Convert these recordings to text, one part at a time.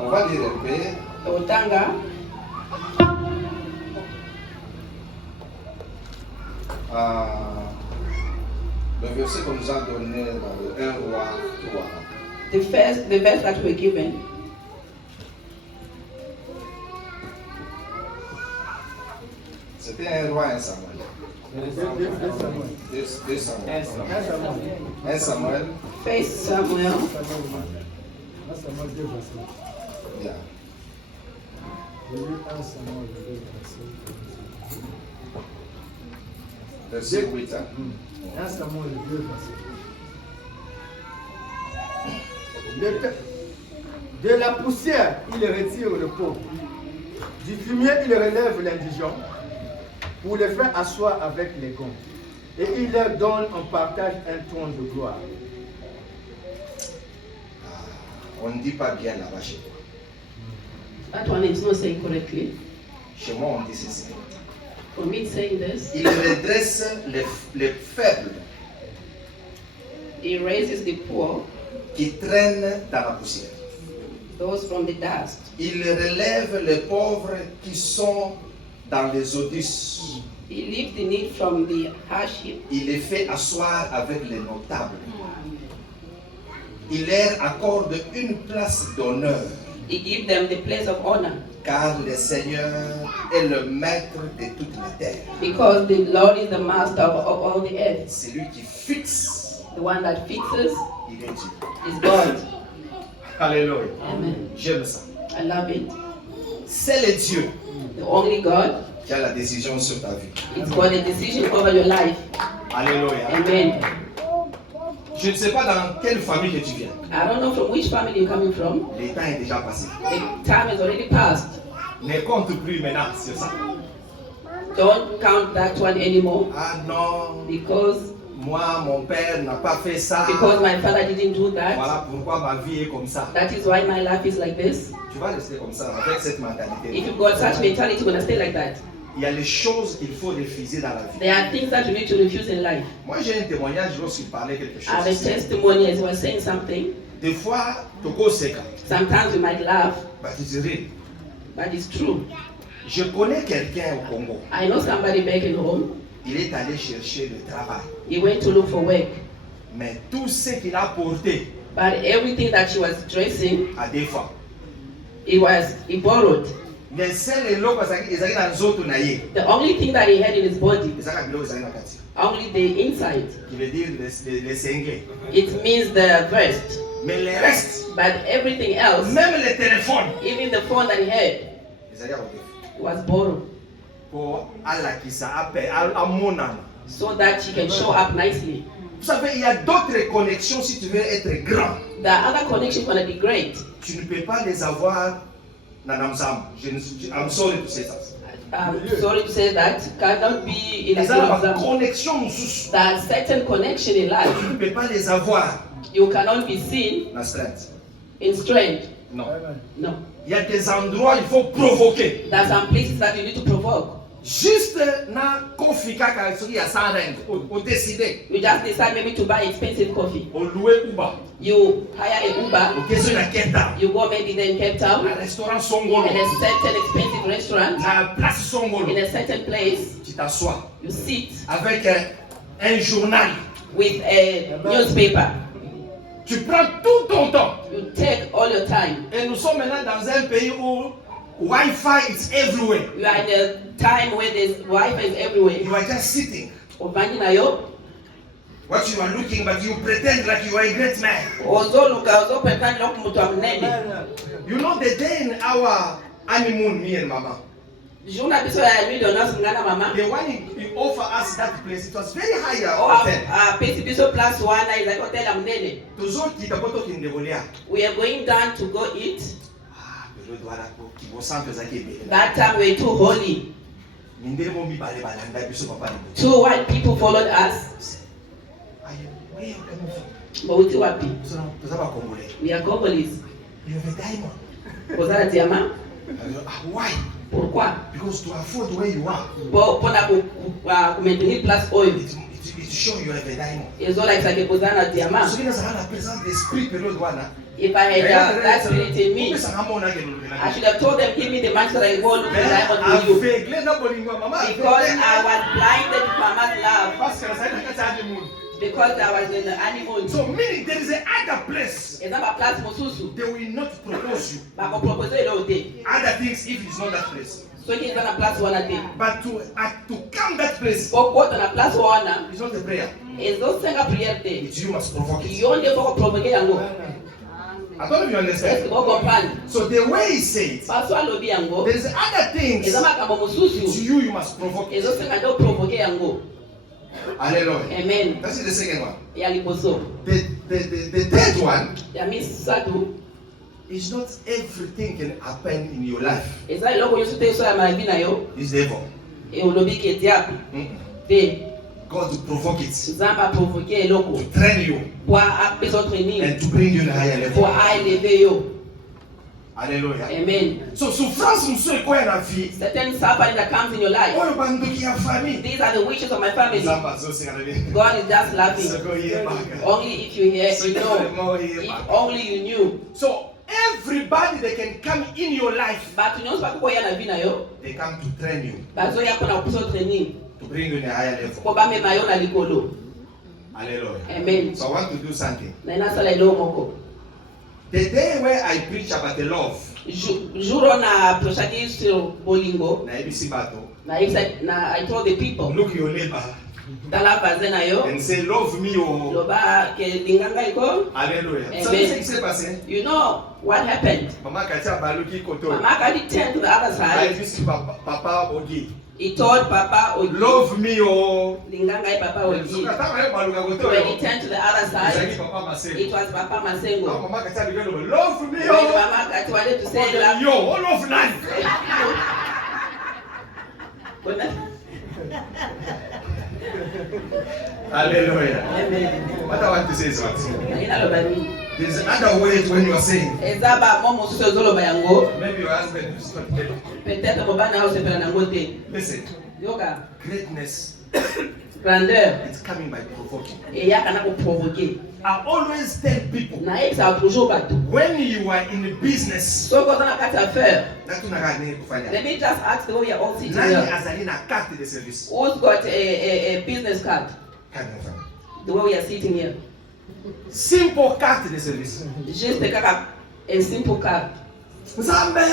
On va dire un peu. Otanga. Le verset qu'on nous a donné dans le 1 roi 3. The verse that we're given. C'était un roi, un Samuel. 2 Samuel. 1 Samuel. First Samuel. Bien. Verset 8. Un Samuel 2, de la poussière, il retire le pauvre. Du fumier, il relève l'indigent pour les faire asseoir avec les gonds. Et il leur donne en partage un trône de gloire. On ne dit pas bien là-bas chez toi. That one is not saying correctly. Chez moi, on dit ceci. For me, it's saying this. Il redresse les faibles He raises the poor, qui traînent dans la poussière. those from the dust. Il relève les pauvres qui sont dans les odus. He lifts the need from the hardship. Il les fait asseoir avec les notables. Il leur accorde une place d'honneur, He gives them the place of honor. car le Seigneur est le maître de toute la terre. Because the Lord is the master of all the earth. C'est lui qui fixe, The one that fixes il est Dieu. is God. Alléluia. Amen. J'aime ça. I love it. C'est le Dieu The only God. qui a la décision sur ta vie. It's got a decision over your life. Alléluia. Amen. Je ne sais pas dans quelle famille que tu viens. I don't know from which family you're coming from. Le temps est déjà passé. The time has already passed. Ne compte plus maintenant, c'est ça. Don't count that one anymore. Ah non, Because mon père n'a pas fait ça. my father didn't do that. Voilà pourquoi ma vie est comme ça. That is why my life is like this. Tu vas rester comme ça avec cette If mentalité. you've got such mentality, you're gonna stay like that. Il y a les choses qu'il faut refuser dans la vie. There are things that you need to refuse in life. Moi j'ai un témoignage lorsqu'il parlait quelque I have a chose. testimony as he was saying something. Des fois, toko seka. Sometimes you might laugh, Bah tu te ris. but it's true. Je connais quelqu'un au Congo. I know somebody back in home. Il est allé chercher le travail. He went to look for work, Mais tout ce qu'il a porté but everything that she was dressing, à des femmes. he borrowed. Les seuls eloko ezali na nzoto na ye. The only thing that he had in his body, Ezaka biloko ezali na kati. only the inside. Qui veut dire les sengles. It means the vest, Mais le reste, but everything else, même le téléphone, even the phone that he had, ezali ya kodefa. was borrowed, Pour alakisa amonana. so that she can show up nicely. Vous savez, il y a d'autres connexions si tu veux être grand. The other connection is gonna be great. Tu ne peux pas les avoir dans Namzam. I'm sorry to say that. Sorry to say that, cannot be in a Les avoir example. connexion mususu. That certain connection in life, Tu ne peux pas les avoir you cannot be seen dans strength. in strength. Non. No. Il y a des endroits il faut provoquer. There are some places that you need to provoke. Juste na kofi kaka soki ya 100 rand. Au décider. You just decide maybe to buy expensive coffee. Au louer Uber. You hire a Uber. Au question na Kenta. You go maybe there in Cape Town, Un restaurant Songolo. in a certain expensive restaurant, Na place Songolo. in a certain place. Tu t'assois You sit avec un journal. with a newspaper. Tu prends tout ton temps. You take all your time. Et nous sommes maintenant dans un pays où Wi-Fi is everywhere. You are in a time where there's Wi-Fi is everywhere. You are just sitting. Ovaninayo, What you are looking, but you pretend like you are a great man. ozoluka ozopetani lokumutu amnene. You know the day in our honeymoon, me and Mama. Juna biso ya million nasungana mama. The one he offer us that place, it was very high. Peti biso plus one is like hotel amnene. Toujours qui t'apporte qui ne voulait. We are going down to go eat. Ah, le doigt là qui vous sent que ça qui est. That time we were too holy. Mindemo mi bale balanda biso papa. Two white people followed us. Ayo, Mauti wapi? nous avons Congolais. We are Congolese. You have a diamond. Kozala diamant? Why? Pourquoi? Because to afford where you are, Pona ku maintenir place oyo. it it show you have a diamond. ezolakisa kekozala na diamant. Soki nazala na présence d'esprit période wana. If I had that spirit in me, Opesanga mona ke lolo I should have told them, give me the mantle that I want to Mais diamond to you. aveuglé na bolingo mama. Because I was blinded to mama's love. Parce que nazali na kati ya honeymoon. Because I was in the honeymoon. So meaning there is a other place. Eza ba place mosusu. They will not propose you Bakopropose eloko te. other things if it's not that place. Soki eza na place wana te. But to come that place, Pokota na place wana, it's not a prayer. ezosenga prière te. It's you must provoke it. Yo nde foko provoke yango. I don't know if you Est-ce que understand. vous comprenez? So the way he said, Parce alobi yango, there is other things eza makambo to mosusu. you must provoke it. Ezosenga nde provoke yango. Hallelujah. Amen. That's the second one. Ya liboso. The third one Ya misatu. is not everything can happen in your life. Eza eloko nyonso te so ya mavi na yo. It's devil. E olobi ke diable. Te. God to provoke it, Nzamba provoke eloko. to train you, Po apesa entraîner. and to bring you to a higher Po level. a élever yo. Hallelujah. Amen. So souffrance muso ekoya na vie. Certain suffering that comes in your life. Oyo bandoki ya famille. These are the wishes of my family. Nzamba azosinga na bino. God is just laughing. Soko yebaka. Only if you hear, you know. Soko If yebaka. only you knew. So everybody that can come in your life, But nyonso bakokoya na vie na yo. they come to train you, Bazoya mpona kopesa training. to bring you in a higher level. Po bamema yo na likolo. Hallelujah. Amen. So I want to do something. Na inasala eloko moko. The day where I preach about the love, Juro na proshaki sur bolingo. na ebisi bato, I told the people. look your neighbor Tala baze na yo. and say, love me, oh. Loba ke linganga iko. Hallelujah. Amen. So this is passé. You know what happened? Mama kacha baluki koto. Mama kadi turned to the other I side. ebisi papa ogi. He told Papa Ogi. Love me, oh. Linganga Papa So Ogi. kata yo baluka koto. When he turned to the other Ezali side, papa masé. it was Papa Masengo. Mama kacha bigelo, love me, When oh. Mama Kati wanted to say love. Yo, all of nine. Hallelujah. Amen. What I want to say is what? Naina loba nini? There's another way when you are saying, Ezaba mo mosusu ezoloba yango. maybe your husband is not dead. Peut-être mobana na osepela nango te. Listen, Yoka, greatness grandeur is coming by provoking. eyaka na koprovoke. I always tell people, Nayebisa toujours bato. when you are in the business, Soko oza na kati ya affaire. that you not need to find Let out. me just ask the way you're all sitting Nani here. azali na carte de service. Who's got a business card? Carte de service. The way we are sitting here. Simple carte de service. Just a simple card. Nzambe,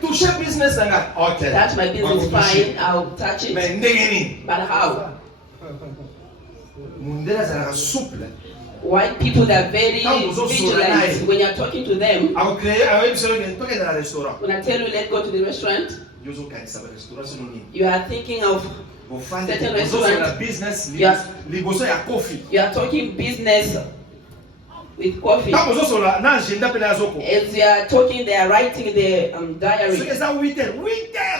touche business nga. Okay. That's my business fine. I'll touch it. Mais ndenge nini? But how? Mundela zalaka souple. White people that are very Quand vous vigilant. When you're talking to them, Au créer un épisode toke dans le restaurant. when I tell you let's go to the restaurant, Yozo kanisa ba restaurant sino nini? you are thinking of, Bofande Certain bozo restaurant. la business Yeah. liboso ya coffee. you are talking business with coffee. Quand bozo sola na agenda pe na zoko. As you are talking, they are writing the diary. So eza 8h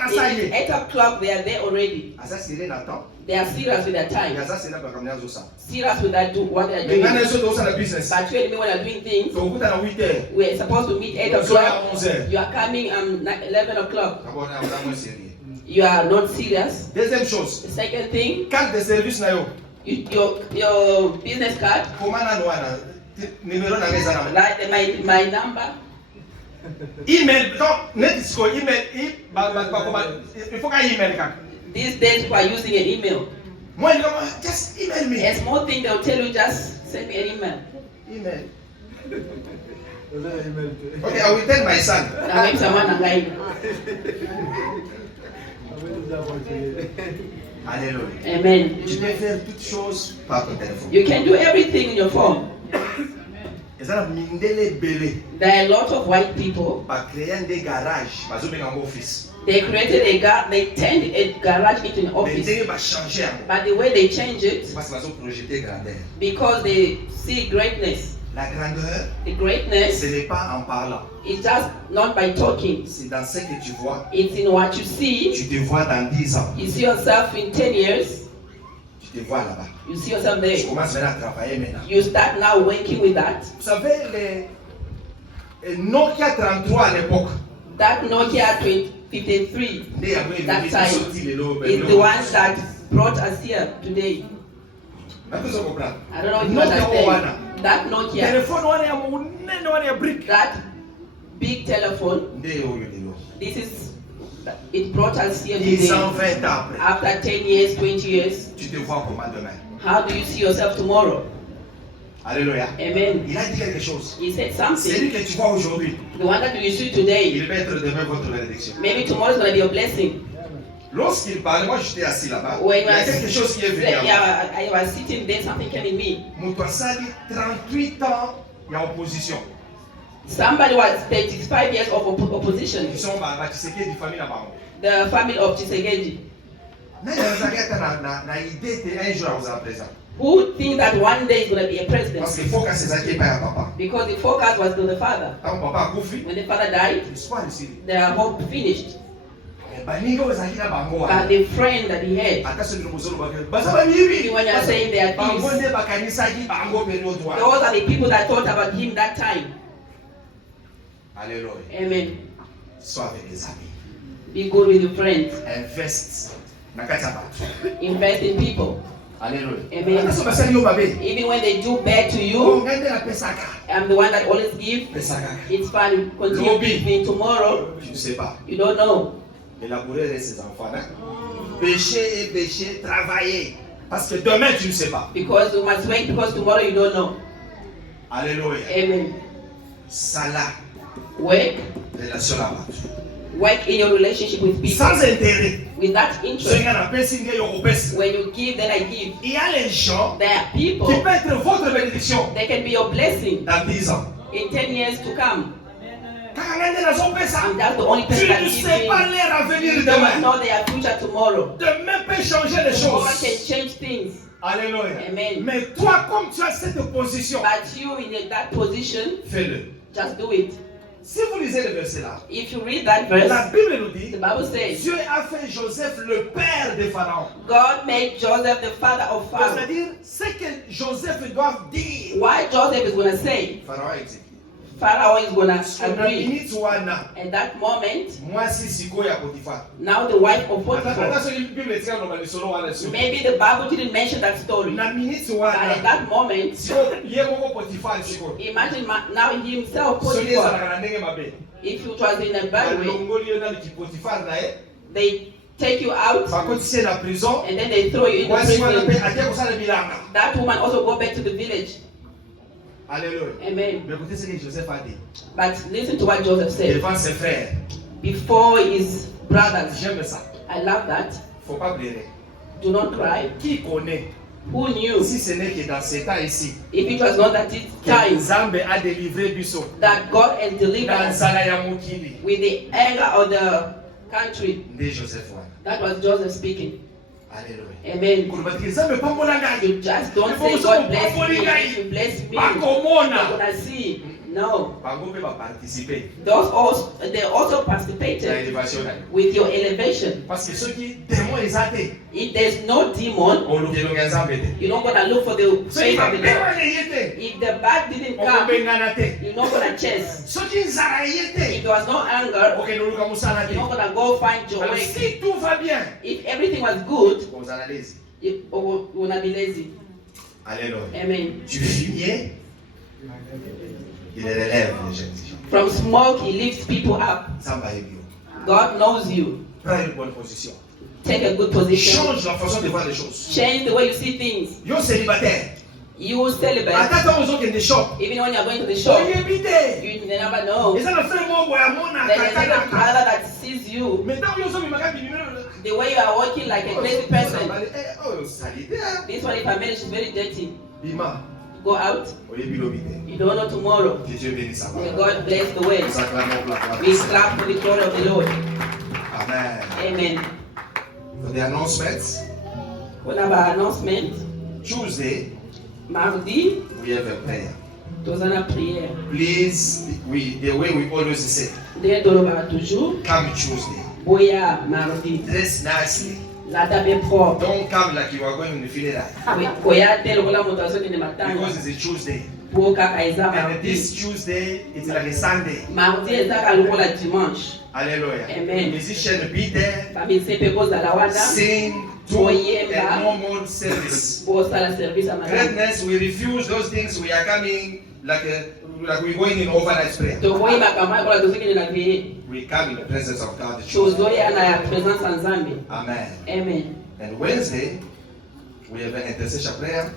asaye. It's 8 o'clock, they are there already. Asa sire na temps. They are serious with their time. Asa sire na bakamnya zosa. Serious with that, what they are Mais ngana doing. so to na business. But you and me, when you're doing things, So kuta na 8h. we're supposed to meet 8 So ya o'clock. 11h. You are coming 11 o'clock. Kabona on mo sérieux. You are not serious. Deuxième chose, The second thing, carte de service na yo. your business card, Comment na wana numéro na ngeza na. like my number, Email, donc net isko email il faut ka email ka. these days people are using an email. Moi il just email me. A small thing they'll tell you, just send me an email. Email. Okay, I will tell my son. Na maybe someone angai. Alléluia. Amen. Tu peux faire toutes choses par ton téléphone. You can do everything in your phone. Ezala mindele belé. There are a lot of white people. Ba créer des garages, bazo benga office. They created they turned a garage into an Mais office. ndenge ba changer yango. But the way they change it, Parce que bazo projeter grandeur. because they see greatness. La grandeur, The greatness ce n'est pas en parlant. is just not by talking. C'est dans ce que tu vois. It's in what you see. Tu te vois dans 10 ans. You see yourself in 10 years. Tu te vois là-bas. You see yourself Tu there. commences maintenant à travailler maintenant. You start now working with that. Vous savez, les Nokia 33 à l'époque, That Nokia 53 nde yango That elobisi time sorti lelo is the one that brought us here today. Nakuza comprendre. I don't know if you Nokia wana. understand. That Nokia, Telephone wana ya munene wana ya brick. that big telephone, Ndio huyo ndio. this is, it brought us here 10 today. ans, 20 ans après. After 10 years, 20 years, Tu te vois comment demain? how do you see yourself tomorrow? Alléluia. Amen. Il a dit quelque chose. He said Celui something. que tu vois aujourd'hui, The one that you see today, il va être demain votre bénédiction. maybe tomorrow is going to be a blessing. Lorsqu'il parlait, moi j'étais assis là-bas. When Il y a quelque chose qui est venu à moi. yeah, I was sitting there, something came in me. Moutouassali, 38 ans, il y a opposition. Somebody was 35 years of opposition. Ils sont bâtissés du famille là-bas. The family of Chisegeji. Mais il y a une idée de un jour à vous en présent. Who think that one day is going to be a president? Parce qu'il faut que ces acquis pas à papa. Because the focus was to the father. Quand papa a couffé, When the father died, l'histoire ici. their hope finished. Baninga ozaki na bango But wana. the friend that he had, Ata soki nomozolo bakwe. Baza ba bibi. when you are saying they are Bango thieves, nde bakanisaki bango periode wana. those are the people that thought about him that time. Alléluia. Amen. Sois avec des amis. Be good with your friends. Invest na kati ya bato. Invest in people. Alléluia. Amen. Ata so basali yo babe. Even when they do bad to Oh, you, ngande na pesaka. I'm the one that always give. Pesaka. It's fun. You continue Lobby. giving tomorrow. Tu ne sais pas. You don't know. Élaborer ses enfants. Hein? Pécher et pécher, travailler. Parce que demain, tu ne sais pas. Because you must wait because tomorrow you don't know. Alléluia. Amen. Salah, Work. relation là-bas. Work in your relationship with people. Sans intérêt. With that Ce interest. qu'on appelle signe yokopes. When you give, then I give. Il y a les gens There are qui people, peuvent être votre bénédiction they can be your blessing dans 10 ans. in 10 years to come. Quand ngande na so pesa, And that's the only tu person that ne gives sais pas you. leur avenir You don't demain. know their future tomorrow. Demain peut changer les Tomorrow can choses. change things. Alléluia. Amen. Mais toi, comme tu as cette position, But you in that position, fais-le. just do it. Si vous lisez le verset là, If you read that la verse, Bible nous the dit, Bible says, Dieu a fait Joseph le père de Pharaon. God made Joseph the father of Pharaoh. C'est-à-dire, ce que Joseph doit dire, Why Joseph is going to say, Pharaon a exécuté. Pharaoh is going to Son agree. minute wana, At that moment, moi si siko ya Potiphar. now the wife of Ata Potiphar, so Bible etika no balisolo wana sio. maybe the Bible didn't mention that story. Na minute But at wana, that moment, siko ye moko Potiphar siko. imagine now himself, So ye Potiphar, sala na ndenge mabe. if it was in a bad way, Alongoli yo na ki Potiphar na ye. they take you out Bakotise na prison. and then they throw you in Moi the si wana pe prison. atia kosala bilanga. That woman also go back to the village. Alléluia. Amen. Mais écoutez ce que Joseph a dit. But listen to what Joseph said. Devant ses frères. Before his brothers, J'aime ça. I love that. Faut pas pleurer. Do not cry. Qui connaît? Who knew Si ce n'est que dans ces temps ici, if it was not at this time Nzambe a délivré Biso. that God has delivered Dans us Zala ya Mokili. with the anger of the country? Nde Joseph wana. That was Joseph speaking. Alléluia. Amen. Kurubatiki Nzambe pambola ngai. You just don't Before say we God say, bless "Papa, me." guy." If you bless me, Bakomona. you're gonna see. No. Bango pe ba participer. Those also they also Na participated élévation na. with your elevation. Parce que ceux qui démon ezate. If there's no demon, Olukelonga Nzambe te. you're not gonna look for the Soki face of the Lord. bema ne yete. If the bad didn't come, Okobengana te. you're not gonna chase. Soki nzala If yete. there was no anger, Okendoluka musala te. you're not gonna go find your Alors way. si tout va bien, If everything was good, on analyse. you will not be lazy. Alléluia. Amen. Du fumier, il relève les jeunes gens. From smoke, he lifts people up. Samba est bio. God knows you. Prends une bonne position. Take a good position. Change la façon de voir les choses. Change the way you see things. Yo célibataire. You celebrate. Attends aux autres qui shop. Even when you're going to the shop, Oyebite. you never know. Et ça le fait moi boya mona There is a katana. brother that sees you. Maintenant yo so mi magabi numéro. The way you are walking like a crazy person. Oh salitaire. This one, if I manage, is very dirty. Bima. Go out. Oyebilo bite. You don't know tomorrow. Que Dieu bénisse sa May parole. God bless the way. Nous acclamons la gloire. We clap for the glory of the Lord. Amen. Amen. For the announcements, We have an announcement. Tuesday Mardi, we have a prayer. tozana prière. Please, the way we always say, Nde tolobaka toujours. come Tuesday. Boya mardi. Dress nicely. Lata be propre. Don't come like you are going to funeral. Koya te lokola moto azokende matanga. Because it's a Tuesday. Po kaka eza And mardi. this Tuesday, it's like a Sunday. Mardi ezaka lokola dimanche. Hallelujah. Amen. Musician be there. Bamize mpe kozala wana. Sing 2 and no more service. bosala service ya malamu. Greatness, we refuse those things. We are coming like we're going in overnight prayer. Toboyi makambo akola tozokende na vie. We come in the presence of God. Tozoya na ya présence ya Nzambe. Amen. Amen. And Wednesday, we have an intercession prayer.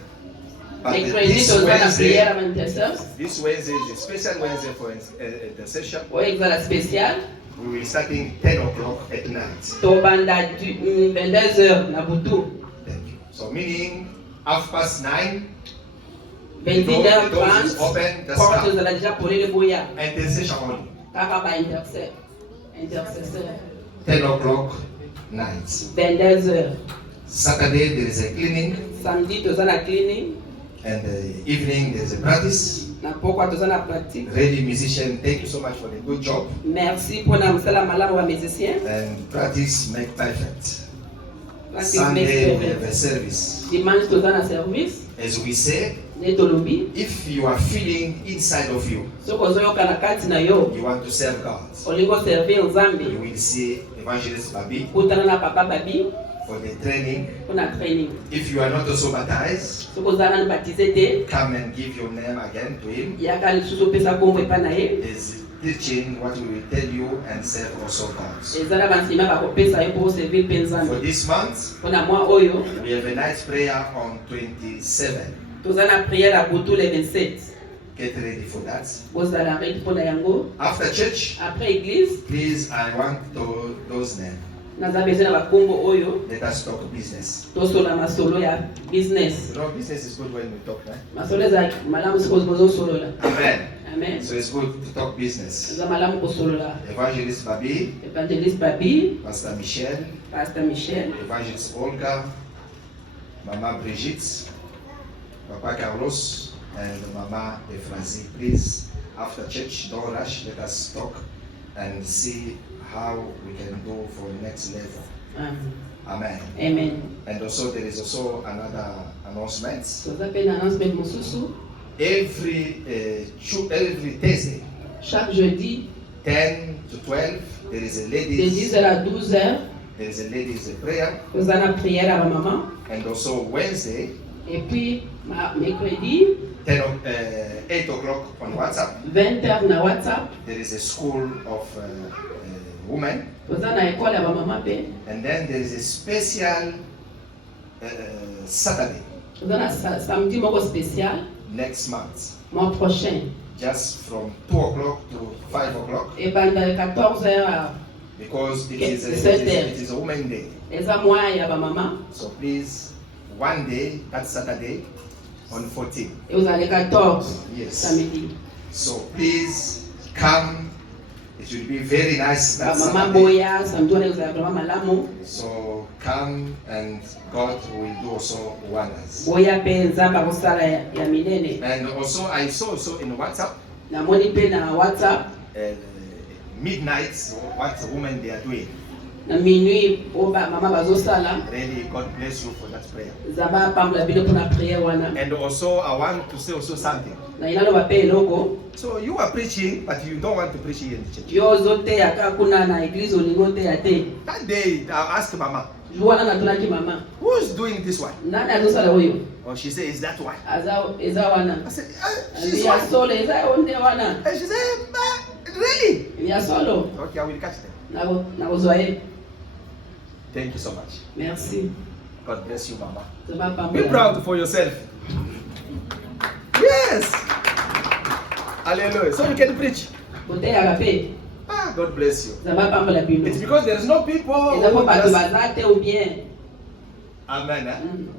But Mercredi this tozala na Wednesday, prière ya intercessors. this Wednesday is a special Wednesday for intercession. Oyo ezala spécial. We will be starting 10 o'clock at night. Tobanda 22h na butu. Thank you. So meaning 9:30, 21h30. open, just Porte come. ezala déjà polele boya. Intercession only. Kaka ba intercesseur. 10 o'clock night. 22h. Saturday there is a cleaning, Samedi tozala cleaning. and evening there is a practice. Na pokwa tozala pratique. Ready musician, thank you so much for the good job. Merci pour na msala malamu wa musicien. And practice make perfect. Practice Sunday makes we perfect. have a service. Dimanche tozala service. As we say, Ne tolobi. if you are feeling inside of you, Soko ozoyoka na kati na yo. you want to serve God, Olingo servir you Nzambe. will see Evangelist Babi Kutana na papa babi. for the training. Kuna training. If you are not also baptized, Soko ozala na baptisé te. come and give your name again to him. Yaka lisusu pesa kombo epa na ye. Is teaching what we will tell you and serve also God. Ezala bansima bakopesa yo po servir pe For Nzambe. this month, Pona mwa oyo. we have a night prayer on 27. Tozala na prière ya butu le 27. Get ready for that. Bozala ready pona yango. After church, Après église. please, I want those names. Naza besoin na bakombo oyo. Let us talk business. Tosola masolo ya business. You know, business is good when we talk, right? Masolo eza malamu siko bozosolola. Amen. Amen. So it's good to talk business. Eza malamu kosolola. Evangelist Babi, Evangeliste Babi, Pastor Michel, Pastor Michel, Evangelist Olga, Mama Brigitte, Papa Carlos, and Mama Efrazi. Please, after church, don't rush. Let us talk and see how we can go for the next level. Amen. Amen. And also, there is also another announcement. Toza pe na announcement mosusu. Every Thursday, Chaque jeudi, 10 to 12, there is a de ladies. 10h à 12h, There is a ladies prayer. toza na prière à maman. And also Wednesday, Et puis, mercredi, 8 o'clock on WhatsApp. 20h na WhatsApp. There is a school of women. Toza na école ya maman pe. And then there is a special Saturday Toza na samedi moko spécial, next month, mois prochain. just from 2 o'clock to 5 o'clock, Et banda 14h à because it is a women day. eza mois ya ba maman. So please, one day, that Saturday, on 14. Et vous allez 14 Yes. samedi. So please come. It will be very nice Ba that maman Saturday. boya, samedi wana eza vraiment malamu. So come and God will do also wonders. Boya pe nzamba kosala ya minene. And also I saw also in WhatsApp Namoni pe na WhatsApp midnight what women they are doing. na minuit o ba mama bazosala. Really, God bless you for that prayer. Zaba pambla bino pona prière wana. And also I want to say also something. Na inaloba pe eloko. So you are preaching, but you don't want to preach here in the church. Yo zote ya kuna na église olingo te ya te. That day I asked Mama, Juana na tunaki mama. who's doing this one? Nani azosala oyo? Or she said, is that one? Eza wana. I said, she's Ya one. solo eza onde wana. And she said, really? Ya solo. Okay, I will catch them. Na kozwaye. Thank you so much. Merci. God bless you, Mama. Zaba pambla. Be proud for yourself. Yes. Hallelujah. So you can preach. Bote ya pe. God bless you. Zaba pambla bino. It's because there's no people. Eza who ko bato just- bazate ou bien. Amen.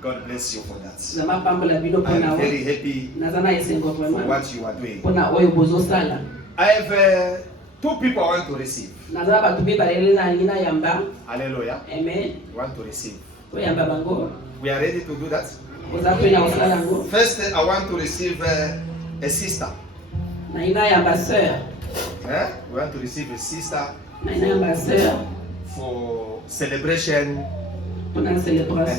God bless you for that. Zaba pambla bino I'm pona very o. happy Nazana esengo for vraiment. what you are doing. Pona oyo bozosala. I have 2 people I want to receive. Nazala bato be balele na ngina yamba. Hallelujah. Amen. You want to receive. Oyamba bango. We are ready to do that. Oza pe na osala yango. First, I want to receive a sister. Na ina yamba sœur. We want to receive a sister Na ina yamba sœur. for celebration Pona and célébration.